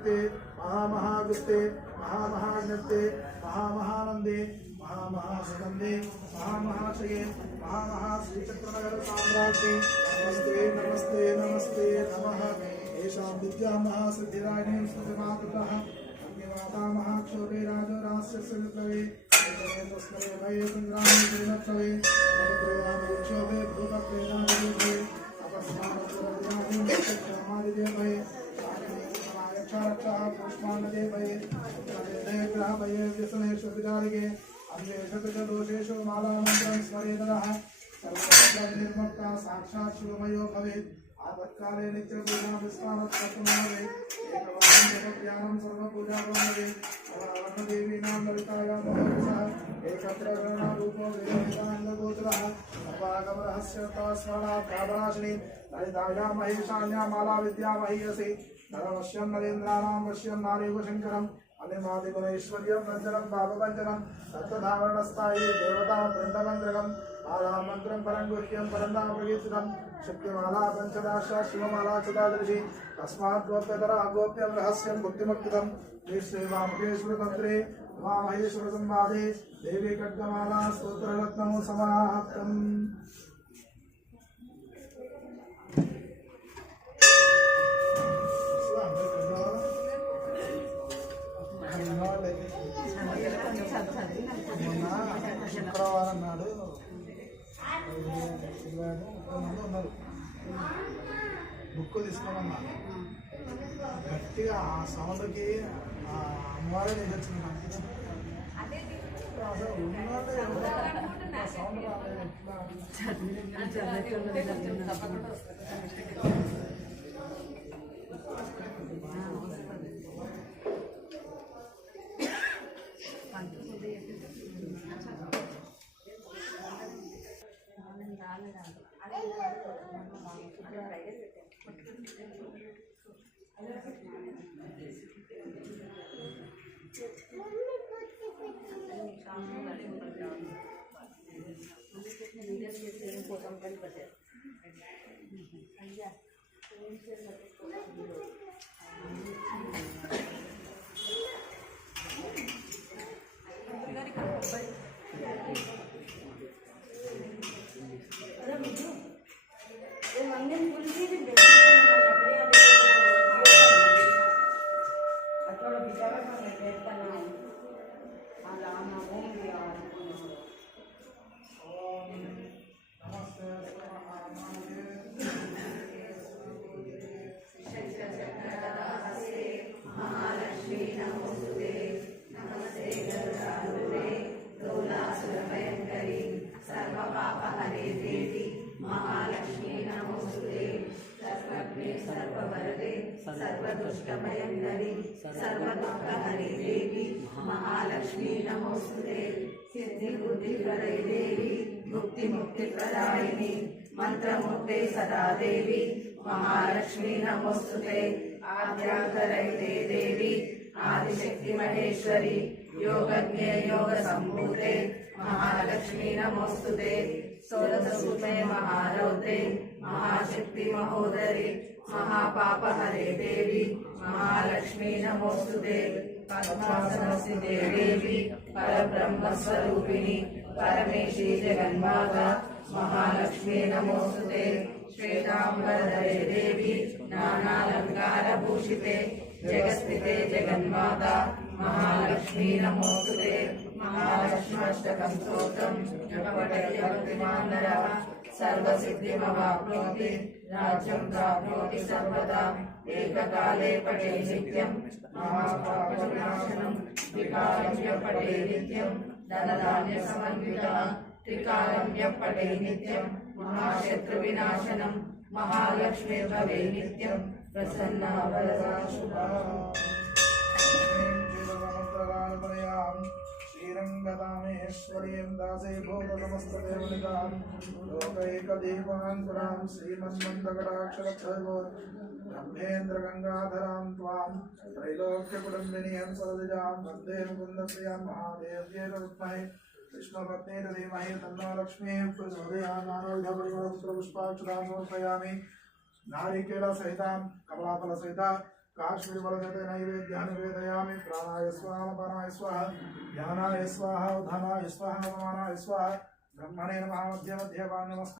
महामहाशक्ते महामहागुप्ते महामहाज्ञप्ते महामहानंदे महामहासुगंधे महामहाशये महामहाश्रीचक्रनगर साम्राज्ञे नमस्ते नमस्ते नमस्ते नमः। येषां विद्या महासिद्धिदायिनीं स्तुतिमातुलः अग्निमाता महाक्षोभे राजरास्य विप्लवे तस्मै भये संग्रामे विनत्सवे नवग्रहानुक्षोभे भूतप्रेदादिभे अपस्मारक्षामादिदेवये रक्षारक्षाः पुष्पाण्डदेवये ग्रहभये व्यसनेष्वविदारिगे अन्वेषतु दोषेषु मालामन्त्रं स्मरेतरः सर्वनिर्मुक्ता साक्षात् शिवमयो भवेत्। आपत्काले नित्यपूजा विस्मारत्वपुनः एकवारं जगत्यानं सर्वपूजां भवेत्। देवीनां ललितायां महोत्सवः एकत्र गणनारूपो वेदान्तगोत्रः सर्वागमरहस्यता स्मरणा प्रावराशिनी ललितायां महेशान्यां माला विद्या महीयसी नरवश्यं नरेन्द्राणां वश्यं नारेव शङ्करम् अनिमादिगुणैश्वर्यं रञ्जनं पापभञ्जनं तत्त्वधारणस्थायी देवता वृन्दमन्त्रकम् आरामन्त्रं परं गुह्यं परन्दां प्रकीर्तितं शक्तिमाला पञ्चदाशा शिवमाला चतादृशी तस्मात् गोप्यतरा गोप्यं रहस्यं भुक्तिमुक्तिदं श्रीवामहेश्वरतन्त्रे उमामहेश्वरसंवादे देवी खड्गमाला स्तोत्ररत्नं समाप्तम्। శుక్రవారం నాడు 20 మంది ఉన్నారు. బుక్ తీసుకోమన్నా గట్టిగా ఆ సౌండ్కి అమ్మవారే నిజొచ్చింది అసలు ఉన్నోళ్ళే సౌండ్ రాలేదు. सर्वदुष्टभयङ्करी सर्वदुःखहरे देवी महालक्ष्मी नमोस्तुते। सिद्धिबुद्धिप्रदे देवी मुक्तिमुक्तिप्रदायिनी मंत्रमुक्ते सदा देवी महालक्ष्मी नमोस्तुते। आद्याकरैते देवी आदिशक्ति महेश्वरी योगज्ञे योगसम्भूते महालक्ष्मी नमोस्तुते। षोडशसूत्रे महारौद्रे महाशक्ति महोदरी महापापहरे देवी महालक्ष्मी नमोस्तुते। पद्मासनस्थिते देवी परब्रह्मस्वरूपिणी परमेशी जगन्माता महालक्ष्मी नमोस्तुते। श्वेतांबरधरे देवी नानालंकारभूषिते जगत्स्थिते जगन्माता महालक्ष्मी नमोस्तुते। महालक्ष्म्यष्टकं स्तोत्रं जपपठति भक्तिमान् नरः सर्वसिद्धिमवाप्नोति राज्यं प्राप्नोति सर्वदा। एककाले पठे नित्यं महापापविनाशनं विकारं यः पठे नित्यं धनधान्यसमन्वितः त्रिकालं यः पठे नित्यं महाशत्रुविनाशनं महालक्ष्मीर्भवे नित्यं प्रसन्ना वरदा शुभा। श्रीरंगदामेश्वर्यं दासे भूतसमस्तदेवनितां लोकैकदीपान्तरां श्रीमन्मन्दकटाक्षरक्षगोर ब्रह्मेन्द्रगङ्गाधरां त्वां त्रैलोक्यकुटुम्बिनीं सरसिजां वन्दे मुकुन्दप्रियां महादेव्यै विद्महे विष्णुपत्नी धीमहि तन्नो लक्ष्मीः प्रचोदयात्। नानाविधपरिमलपुष्पाक्षतां समर्पयामि। नारिकेलसहितां कमलाफलसहितां काश्मीर बलगते नैवेद्यानि वेदयामि प्राणाय स्वाहा अपानाय स्वाहा ध्यानाय स्वाहा उधानाय स्वाहा समानाय स्वाहा ब्रह्मणे नमः मध्य मध्य नमस्कार